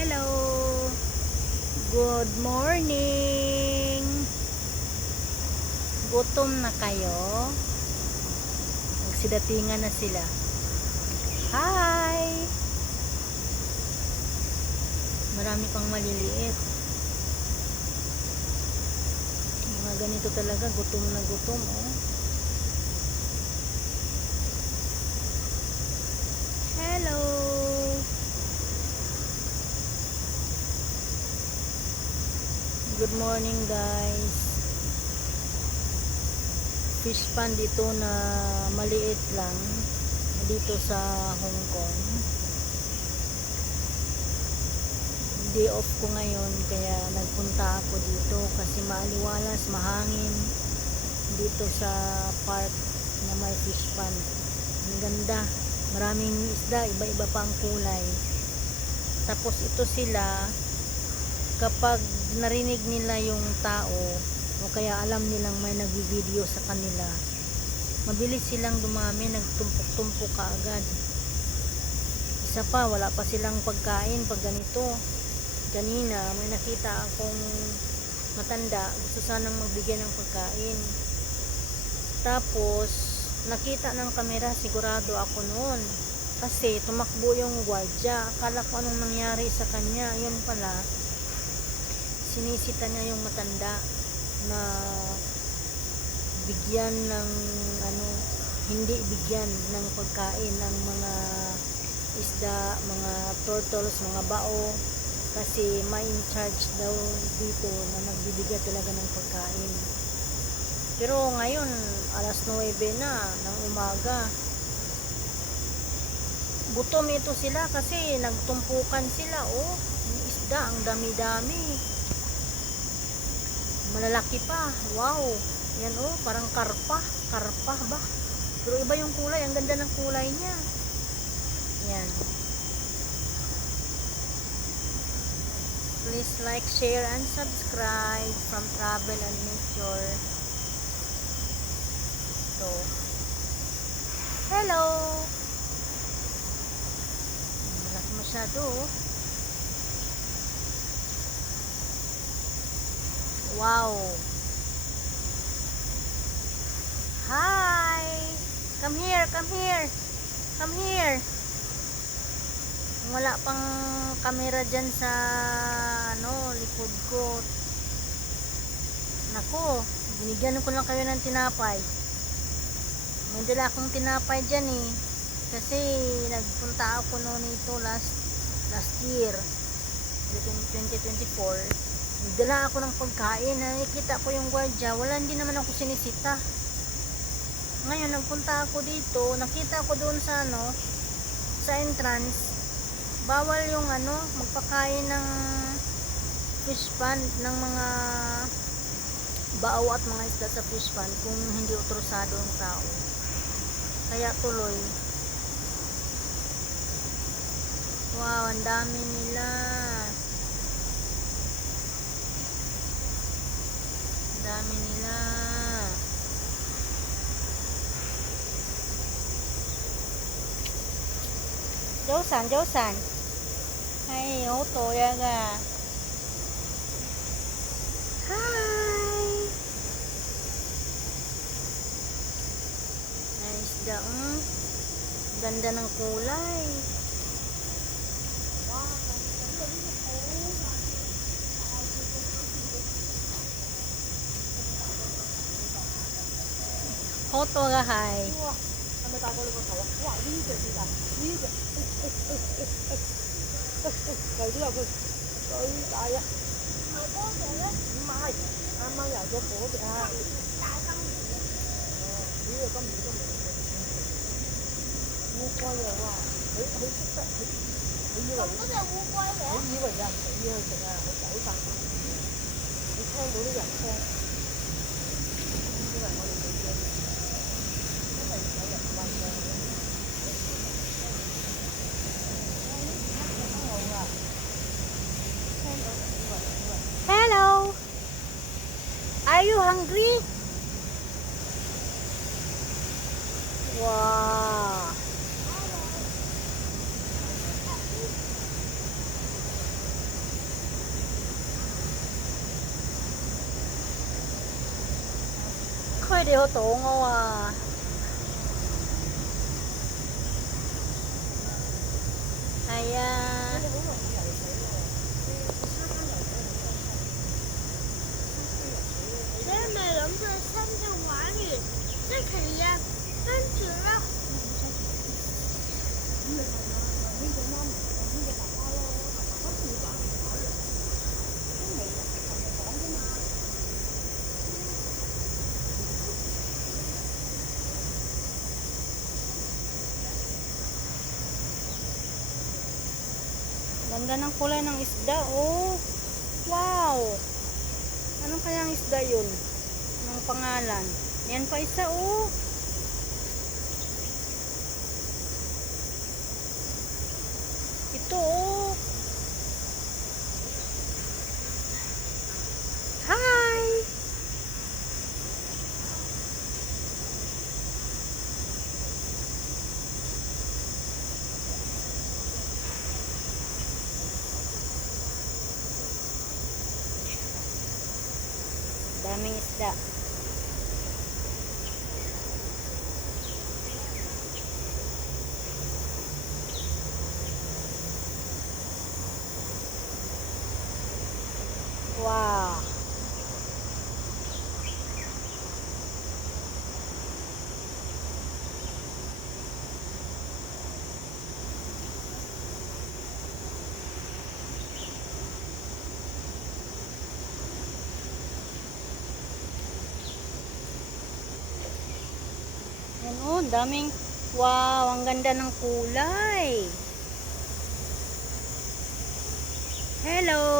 Hello! Good morning! Gutom na kayo? Nagsidatingan na sila. Hi! Marami pang maliliit. Mga ganito talaga, gutom na gutom, oh. Hello! Good morning, guys. Fish pond dito na maliit lang dito sa Hong Kong. Day off ko ngayon kaya nagpunta ako dito kasi maaliwalas, mahangin dito sa park na may fish pond. Ang ganda, maraming isda, iba-iba pa ang kulay. Tapos ito sila, kapag narinig nila yung tao o kaya alam nilang may nagvi-video sa kanila, mabilis silang dumami, nagtumpok-tumpok kaagad. Isa pa, wala pa silang pagkain pag ganito. Kanina may nakita akong matanda, gusto sanang magbigay ng pagkain. Tapos nakita ng kamera, sigurado ako noon kasi tumakbo yung gwardya. Akala ko anong nangyari sa kanya, yun pala sinisita niya yung matanda na bigyan ng hindi bigyan ng pagkain ng mga isda, mga turtles, mga bao, kasi may in charge daw dito na nagbibigay talaga ng pagkain. Pero ngayon alas 9 na ng umaga, gutom ito sila kasi nagtumpukan sila, oh. Yung isda ang dami-dami, malalaki pa, wow, yan, oh, parang karpa ba, pero iba yung kulay, ang ganda ng kulay niya, yan. Please like, share, and subscribe from Travel and Nature. So, hello, malaki masyado, oh. Wow. Hi. Come here, come here. Come here. Wala pang kamera dyan sa likod ko. Nako, binigyan ko lang kayo ng tinapay. May dala akong tinapay dyan eh. Kasi nagpunta ako noon ito last year, 2024. Nagdala ako ng pagkain, nakikita ko yung gwardya, wala, hindi naman ako sinisita. Ngayon nagpunta ako dito, nakita ko doon sa sa entrance, bawal yung magpakain ng fish pond, ng mga bao at mga isda sa fish pond kung hindi otorisado ang tao. Kaya tuloy, wow, ang dami nila. Dami nila. Josan. Hay, oto yaga. Hi. Nice daang. Ganda ng kulay. Hoto ga hai. Hello. Are you hungry? Wow. pwede ho tungo ah. Ayan. Ganda ng kulay ng isda, oh. Wow. Anong kayang isda yun? Anong pangalan? Yan pa isa, oh. Ito, oh. Hi! Daming isda. Wow. Yan, oh, daming, wow, ang ganda ng kulay. Hello.